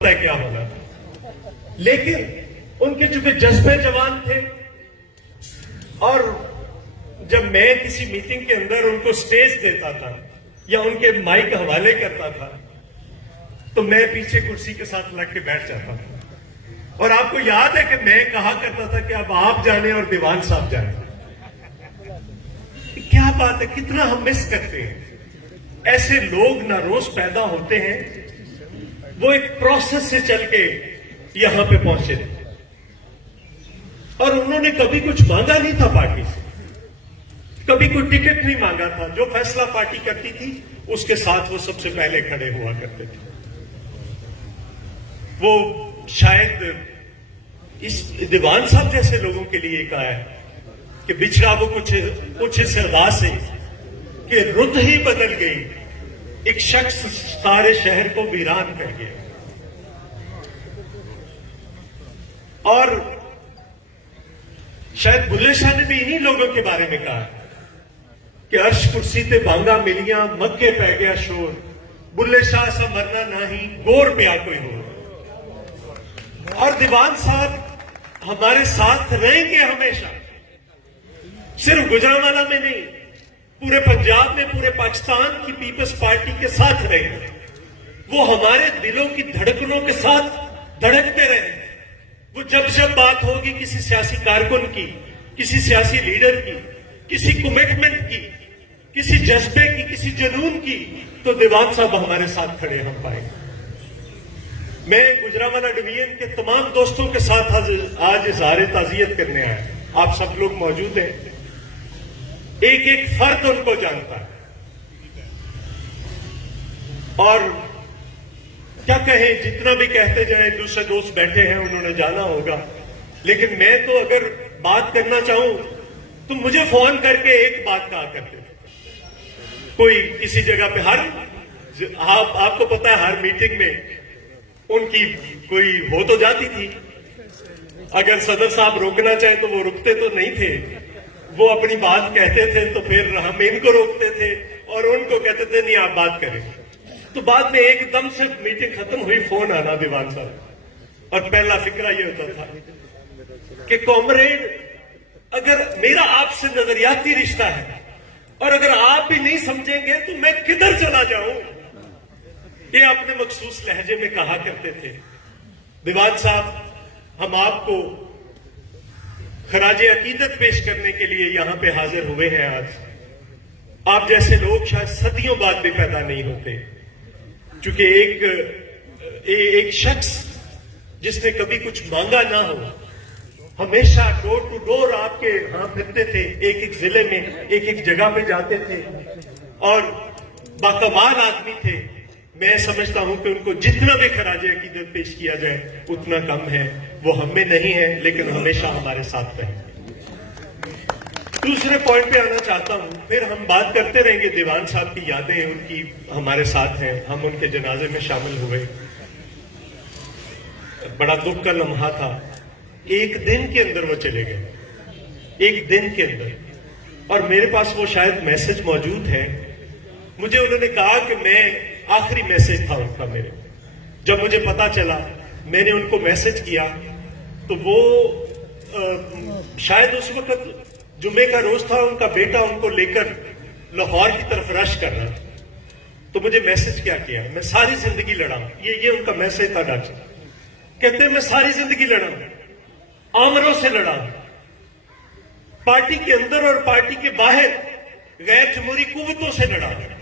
ہے کیا ہونا تھا، لیکن ان کے چونکہ جذبے جوان تھے اور جب میں کسی میٹنگ کے اندر ان کو سٹیج دیتا تھا یا ان کے مائک حوالے کرتا تھا تو میں پیچھے کرسی کے ساتھ لگ کے بیٹھ جاتا تھا، اور آپ کو یاد ہے کہ میں کہا کرتا تھا کہ اب آپ جانے اور دیوان صاحب جانے۔ کیا بات ہے، کتنا ہم مس کرتے ہیں، ایسے لوگ نہ روز پیدا ہوتے ہیں، وہ ایک پروسیس سے چل کے یہاں پہ پہنچے تھے اور انہوں نے کبھی کچھ مانگا نہیں تھا پارٹی سے، کبھی کوئی ٹکٹ نہیں مانگا تھا، جو فیصلہ پارٹی کرتی تھی اس کے ساتھ وہ سب سے پہلے کھڑے ہوا کرتے تھے۔ وہ شاید اس دیوان صاحب جیسے لوگوں کے لیے کہا ہے کہ بچھڑا وہ کچھ اس ادا سے کہ رت ہی بدل گئی، ایک شخص سارے شہر کو ویران کر گیا۔ اور شاید بلے شاہ نے بھی انہی لوگوں کے بارے میں کہا کہ عرش کرسی تے بانگا ملیاں مکے پہ گیا شور، بلے شاہ سا مرنا نہ ہی گور پیا کوئی ہو۔ اور دیوان صاحب ہمارے ساتھ رہیں گے ہمیشہ، صرف گجرانوالہ میں نہیں، پورے پنجاب میں، پورے پاکستان کی پیپلز پارٹی کے ساتھ رہیں گے۔ وہ ہمارے دلوں کی دھڑکنوں کے ساتھ دھڑکتے رہیں۔ وہ جب بات ہوگی کسی سیاسی کارکن کی، کسی سیاسی لیڈر کی، کسی کمٹمنٹ کی، کسی جذبے کی، کسی جنون کی، تو دیوان صاحب ہمارے ساتھ کھڑے ہم پائیں گے۔ میں گجرانوالہ ڈویژن کے تمام دوستوں کے ساتھ آج اظہار تعزیت کرنے آیا، آپ سب لوگ موجود ہیں، ایک ایک فرد ان کو جانتا ہے، اور کیا کہیں، جتنا بھی کہتے جائیں، دوسرے دوست بیٹھے ہیں انہوں نے جانا ہوگا، لیکن میں تو اگر بات کرنا چاہوں تو مجھے فون کر کے ایک بات کہا کرتے تھے، کوئی کسی جگہ پہ، آپ کو پتا ہے ہر میٹنگ میں ان کی کوئی ہو تو جاتی تھی، اگر صدر صاحب روکنا چاہیں تو وہ رکتے تو نہیں تھے، وہ اپنی بات کہتے تھے تو پھر ہم ان کو روکتے تھے اور ان کو کہتے تھے نہیں آپ بات کریں۔ تو بعد میں ایک دم سے میٹنگ ختم ہوئی، فون آنا دیوان صاحب، اور پہلا فکرہ یہ ہوتا تھا کہ کامریڈ، اگر میرا آپ سے نظریاتی رشتہ ہے اور اگر آپ بھی نہیں سمجھیں گے تو میں کدھر چلا جاؤں، یہ اپنے مخصوص لہجے میں کہا کرتے تھے۔ دیوان صاحب، ہم آپ کو خراج عقیدت پیش کرنے کے لیے یہاں پہ حاضر ہوئے ہیں آج۔ آپ جیسے لوگ شاید صدیوں بعد بھی پیدا نہیں ہوتے، چونکہ ایک شخص جس نے کبھی کچھ مانگا نہ ہو، ہمیشہ ڈور ٹو ڈور آپ کے ہاں پھرتے تھے، ایک ایک ضلع میں، ایک ایک جگہ پہ جاتے تھے، اور باکمال آدمی تھے۔ میں سمجھتا ہوں کہ ان کو جتنا بھی خراج عقیدت پیش کیا جائے اتنا کم ہے، وہ ہم میں نہیں ہے لیکن ہمیشہ ہمارے ساتھ رہیں۔ دوسرے پوائنٹ پہ آنا چاہتا ہوں، پھر ہم بات کرتے رہیں گے دیوان صاحب کی یادیں ان کی ہمارے ساتھ ہیں، ہم ان کے جنازے میں شامل ہوئے، بڑا دکھ کا لمحہ تھا، ایک دن کے اندر وہ چلے گئے، ایک دن کے اندر، اور میرے پاس وہ شاید میسج موجود ہے۔ مجھے انہوں نے کہا کہ میں آخری میسج تھا ان کا میرے، جب مجھے پتا چلا میں نے ان کو میسج کیا تو وہ شاید اس وقت جمعے کا روز تھا، ان کا بیٹا ان کو لے کر لاہور کی طرف رش کر رہا تھا، تو مجھے میسج کیا میں ساری زندگی لڑا ہوں، یہ ان کا میسج تھا ڈاکٹر، کہتے ہیں میں ساری زندگی لڑا ہوں، آمروں سے لڑا ہوں، پارٹی کے اندر اور پارٹی کے باہر غیر جمہوری قوتوں سے لڑا ہوں،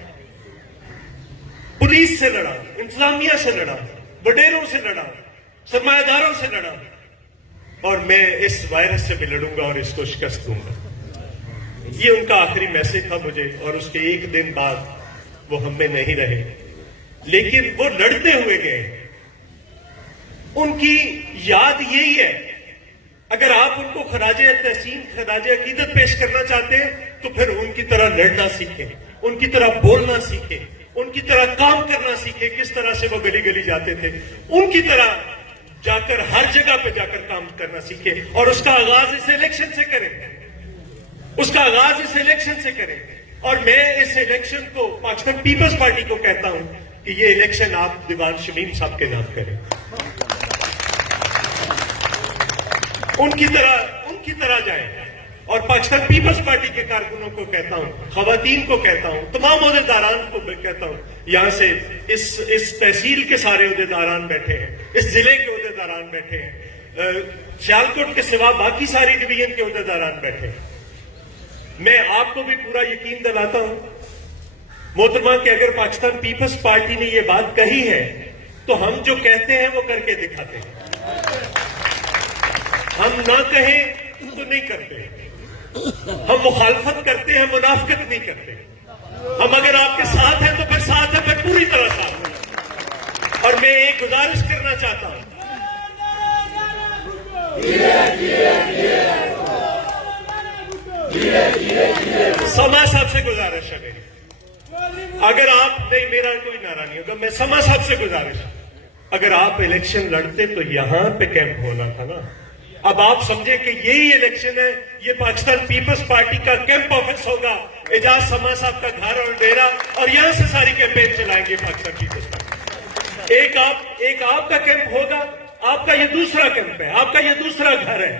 پولیس سے لڑا، انتظامیہ سے لڑا، وڈیروں سے لڑا، سرمایہ داروں سے لڑا، اور میں اس وائرس سے بھی لڑوں گا اور اس کو شکست دوں گا۔ یہ ان کا آخری میسج تھا مجھے، اور اس کے ایک دن بعد وہ ہم میں نہیں رہے، لیکن وہ لڑتے ہوئے گئے۔ ان کی یاد یہی ہے، اگر آپ ان کو خراج تحسین، خراج عقیدت پیش کرنا چاہتے ہیں تو پھر ان کی طرح لڑنا سیکھیں، ان کی طرح بولنا سیکھیں، ان کی طرح کام کرنا سیکھیں، کس طرح سے وہ گلی گلی جاتے تھے، ان کی طرح جا کر ہر جگہ پہ جا کر کام کرنا سیکھیں، اور اس کا آغاز اس الیکشن سے کریں، اس کا آغاز اس الیکشن سے کریں۔ اور میں اس الیکشن کو پاکستان پیپلز پارٹی کو کہتا ہوں کہ یہ الیکشن آپ دیوان شمیم صاحب کے نام کریں۔ उनकी तरह जाए। और पाकिस्तान पीपल्स पार्टी के कारकुनों को कहता हूं, खवातीन को कहता हूं, तमाम ओहदेदारान को कहता हूं, यहां से इस तहसील के सारे ओहदेदारान बैठे हैं, इस जिले के ओहदेदारान बैठे हैं, सियालकोट के सिवा बाकी सारी डिवीजन के ओहदेदारान बैठे हैं। मैं आपको भी पूरा यकीन दिलाता हूं मोहतरमा कि अगर पाकिस्तान पीपल्स पार्टी ने ये बात कही है तो हम जो कहते हैं वो करके दिखाते हैं। हम ना कहें तो नहीं करते, हम मुखालफत करते हैं, मुनाफिकत नहीं करते। हम अगर आपके साथ हैं तो फिर साथ है, फिर पूरी तरह साथ है। और मैं एक गुजारिश करना चाहता हूं, समा साहब से गुजारिश है मेरी, अगर आप नहीं, मेरा कोई नारा नहीं होगा, मैं समा साहब से गुजारिश, अगर आप इलेक्शन लड़ते तो यहां पे कैंप होना था ना। अब आप समझे कि यही इलेक्शन है, ये पाकिस्तान पीपल्स पार्टी का कैंप ऑफिस होगा, एजाज समा साहब का घर और डेरा, और यहां से सारी कैंपेन चलाएंगे पाकिस्तान पीपल्स पार्टी। एक आपका कैंप होगा, आपका ये दूसरा कैंप है, आपका ये दूसरा घर है।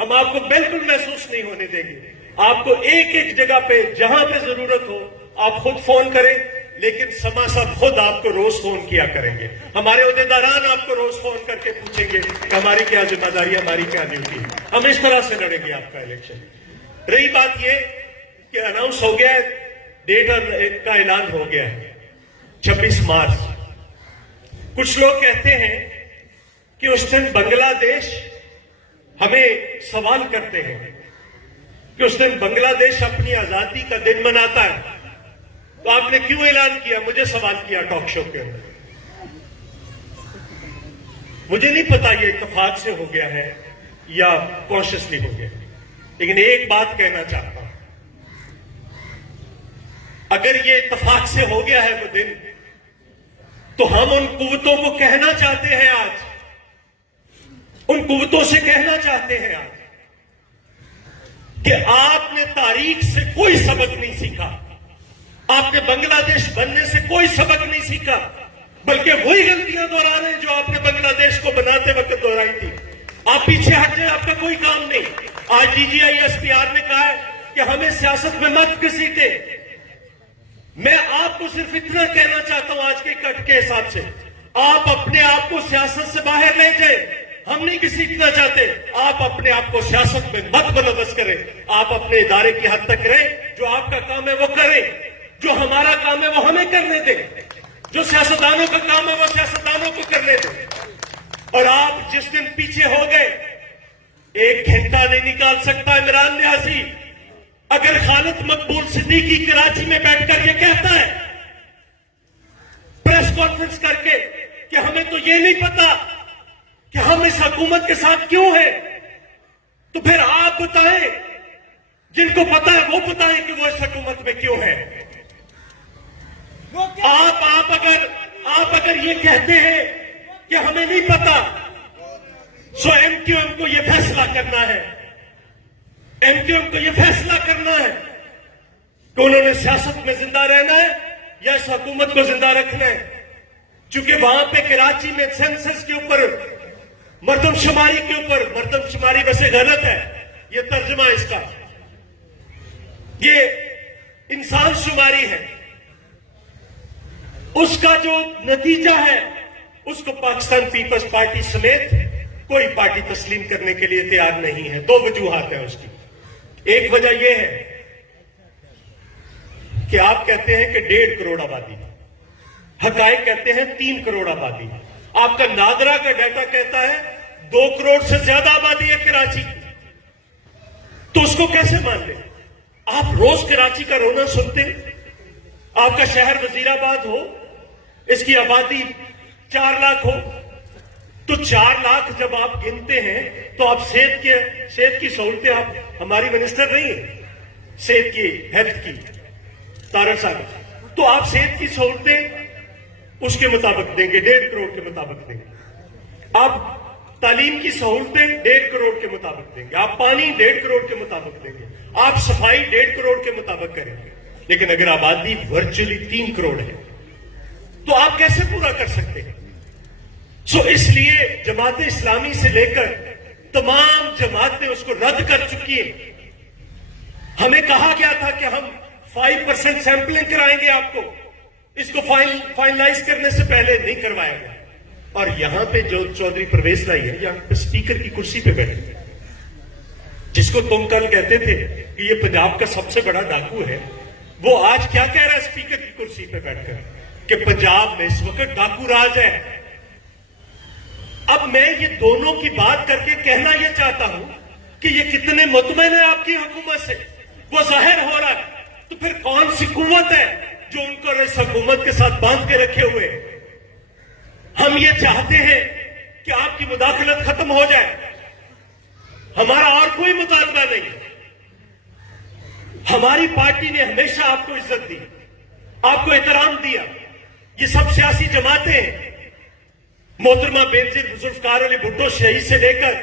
हम आपको बिल्कुल महसूस नहीं होने देंगे। आपको एक एक जगह पे जहां पे जरूरत हो आप खुद फोन करें, लेकिन समा साहब खुद आपको रोज फोन किया करेंगे। हमारे ओहदेदारान आपको रोज फोन करके पूछेंगे कि हमारी क्या जिम्मेदारी, हमारी क्या ड्यूटी है। हम इस तरह से लड़ेंगे आपका इलेक्शन। रही बात ये कि अनाउंस हो गया है, डेट का ऐलान हो गया है 26 मार्च। कुछ लोग कहते हैं कि उस दिन बांग्लादेश, हमें सवाल करते हैं कि उस दिन बांग्लादेश अपनी आजादी का दिन मनाता है, तो आपने क्यों ऐलान किया? मुझे सवाल किया टॉक शो के अंदर। मुझे नहीं पता ये इत्तेफाक से हो गया है या कॉन्शियसली हो गया, लेकिन एक बात कहना चाहता हूं, अगर ये इत्तेफाक से हो गया है वो दिन, तो हम उन कुव्वतों को कहना चाहते हैं आज, उन कुव्वतों से कहना चाहते हैं आज कि आपने तारीख से कोई सबक नहीं सीखा, आपने बांग्लादेश बनने से कोई सबक नहीं सीखा, बल्कि वही गलतियां दोहरा रहे हैं जो आपने बांग्लादेश को बनाते वक्त दोहराई थी। आप पीछे हट जाए, आपका कोई काम नहीं। आज डीजीआई एसपीआर ने कहा है कि हमें सियासत में मत घसीटे। मैं आपको सिर्फ इतना कहना चाहता हूं आज के कट के हिसाब से, आप अपने आप को सियासत से बाहर ले जाए। हम नहीं घसीटना चाहते, आप अपने आप को सियासत में मत बंदोबस्त करें। आप अपने इदारे की हद तक रहें, जो आपका काम है वो करें, जो हमारा काम है वो हमें करने दें, जो सियासतदानों का काम है वो सियासतदानों को करने दें। और आप जिस दिन पीछे हो गए, एक घंटा नहीं निकाल सकता इमरान न्यासी अगर खालिद मकबूल सिद्दीकी कराची में बैठकर ये कहता है प्रेस कॉन्फ्रेंस करके कि हमें तो ये नहीं पता कि हम इस हुकूमत के साथ क्यों हैं, तो फिर आप बताएं, जिनको पता है वो बताएं कि वो इस हुकूमत में क्यों है। आप अगर ये कहते हैं कि हमें नहीं पता, सो एमक्यूएम को ये फैसला करना है, एमक्यूएम को ये फैसला करना है कि उन्होंने सियासत में जिंदा रहना है या इस हुकूमत को जिंदा रखना है। चूंकि वहां पे कराची में सेंसस के ऊपर, मर्दमशुमारी के ऊपर, मर्दमशुमारी वैसे गलत है ये तर्जुमा इसका, ये इंसान शुमारी है, उसका जो नतीजा है उसको पाकिस्तान पीपल्स पार्टी समेत कोई पार्टी तस्लीम करने के लिए तैयार नहीं है। दो वजूहात है उसकी। एक वजह यह है कि आप कहते हैं कि 1.5 करोड़ आबादी, हकायक कहते हैं 3 करोड़ आबादी। आपका नादरा का डाटा कहता है 2 करोड़ से ज्यादा आबादी है कराची की, तो उसको कैसे मान ले? आप रोज कराची का रोना सुनते, आपका शहर वजीराबाद हो, इसकी आबादी 4 लाख हो, तो 4 लाख जब आप गिनते हैं तो आप सेहत की सहूलतें, आप हमारी मिनिस्टर नहीं है सेहत की, हेल्थ की, तारक साहब, तो आप सेहत की सहूलतें उसके मुताबिक देंगे, 1.5 करोड़ के मुताबिक देंगे। आप तालीम की सहूलतें 1.5 करोड़ के मुताबिक देंगे, आप पानी 1.5 करोड़ के मुताबिक देंगे, आप सफाई 1.5 करोड़ के मुताबिक करेंगे। लेकिन अगर आबादी वर्चुअली 3 करोड़ है तो आप कैसे पूरा कर सकते हैं? सो इसलिए जमात इस्लामी से लेकर तमाम जमातें उसको रद्द कर चुकी हैं। हमें कहा गया था कि हम 5% सैंपलिंग कराएंगे आपको, इसको फाइनलाइज करने से पहले नहीं करवाया गया। और यहां पे जो चौधरी परवेज लाई है, यहां पे स्पीकर की कुर्सी पे बैठे, जिसको तुम कल कहते थे कि ये पंजाब का सबसे बड़ा डाकू है, वो आज क्या कह रहा है स्पीकर की कुर्सी पे बैठकर कि पंजाब में इस वक्त डाकू राज है। अब मैं ये दोनों की बात करके कहना यह चाहता हूं कि ये कितने मुतमईन है आपकी हुकूमत से, वो जाहिर हो रहा है। तो फिर कौन सी कुव्वत है जो उनको इस हुकूमत के साथ बांध के रखे हुए? हम ये चाहते हैं कि आपकी मुदाखलत खत्म हो जाए, हमारा और कोई मुतालबा नहीं। हमारी पार्टी ने हमेशा आपको इज्जत दी, आपको एहतराम दिया। ये सब सियासी जमातें हैं, मोहतरमा बेनजीर जुल्फकार अली भुट्टो शहीद से लेकर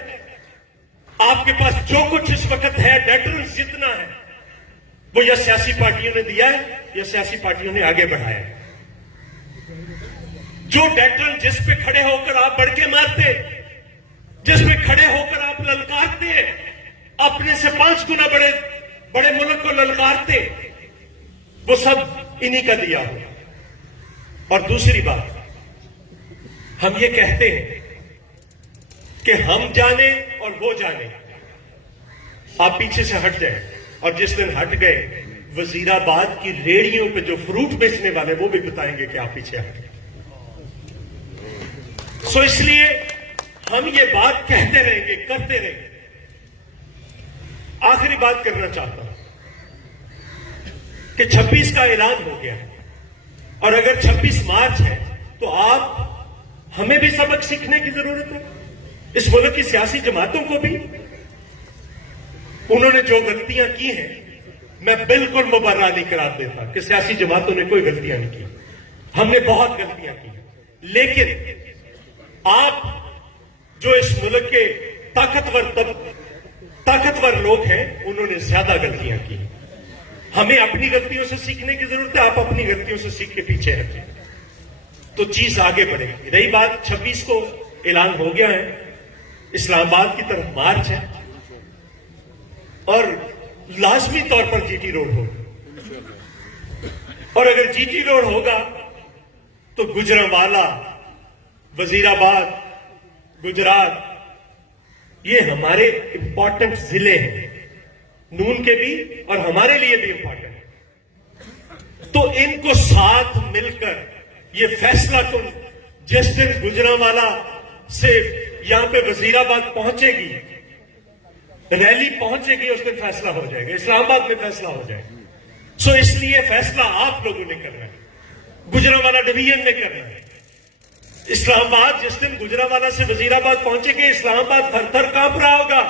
आपके पास जो कुछ इस वक्त है, डेटरेंस जितना है, वो या सियासी पार्टियों ने दिया है या सियासी पार्टियों ने आगे बढ़ाया है। जो डेटरेंस जिस पे खड़े होकर आप बढ़ के मारते, जिस पे खड़े होकर आप ललकारते, अपने से 5 गुना बड़े मुल्क को ललकारते, वो सब इन्हीं का दिया हो। और दूसरी बात, हम ये कहते हैं कि हम जाने और वो जाने, आप पीछे से हट जाए। और जिस दिन हट गए, वजीराबाद की रेहड़ियों पे जो फ्रूट बेचने वाले वो भी बताएंगे कि आप पीछे हट गए। सो इसलिए हम ये बात कहते रहेंगे, करते रहेंगे। आखिरी बात करना चाहता हूं कि 26 का ऐलान हो गया, और अगर 26 मार्च है तो आप हमें भी सबक सीखने की जरूरत है, इस मुल्क की सियासी जमातों को भी। उन्होंने जो गलतियां की हैं, मैं बिल्कुल मुबर्रा नहीं करार देता कि सियासी जमातों ने कोई गलतियां नहीं की, हमने बहुत गलतियां की। लेकिन आप जो इस मुल्क के ताकतवर लोग हैं, उन्होंने ज्यादा गलतियां की। हमें अपनी गलतियों से सीखने की जरूरत है, आप अपनी गलतियों से सीख के पीछे हटें तो चीज आगे बढ़ेगी। रही बात 26 को ऐलान हो गया है, इस्लामाबाद की तरफ मार्च है, और लाजमी तौर पर जीटी रोड होगा। और अगर जीटी रोड होगा तो गुजरांवाला, वजीराबाद, गुजरात, ये हमारे इंपॉर्टेंट जिले हैं, नून के भी और हमारे लिए भी इंपॉर्टेंट है। तो इनको साथ मिलकर ये फैसला, तुम जिस दिन गुजरांवाला से यहां पे वजीराबाद पहुंचेगी, रैली पहुंचेगी, उस दिन फैसला हो जाएगा, इस्लामाबाद में फैसला हो जाएगा। सो इसलिए फैसला आप लोगों ने करना है, गुजरांवाला डिवीजन ने करना है। इस्लामाबाद जिस दिन गुजरांवाला से वजीराबाद पहुंचेंगे, इस्लामाबाद थर थर कांप रहा होगा।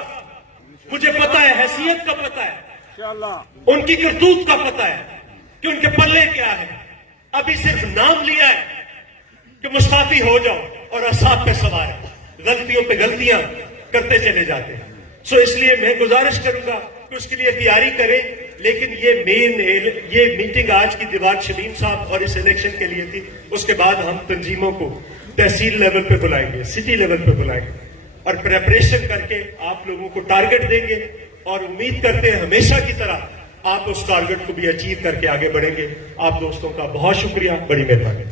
मुझे पता है, हैसियत का पता है, उनकी करतूत का पता है कि उनके पल्ले क्या है। अभी सिर्फ नाम लिया है कि मुस्ताफी हो जाओ और असाब पे सवार है, गलतियों पे गलतियां करते चले जाते हैं। सो इसलिए मैं गुजारिश करूंगा कि उसके लिए तैयारी करें। लेकिन ये मीटिंग आज की दीवार शलीम साहब और इस इलेक्शन के लिए थी। उसके बाद हम तंजीमों को तहसील लेवल पे बुलाएंगे, सिटी लेवल पे बुलाएंगे और प्रेपरेशन करके आप लोगों को टारगेट देंगे, और उम्मीद करते हैं हमेशा की तरह आप उस टारगेट को भी अचीव करके आगे बढ़ेंगे। आप दोस्तों का बहुत शुक्रिया, बड़ी मेहरबानी।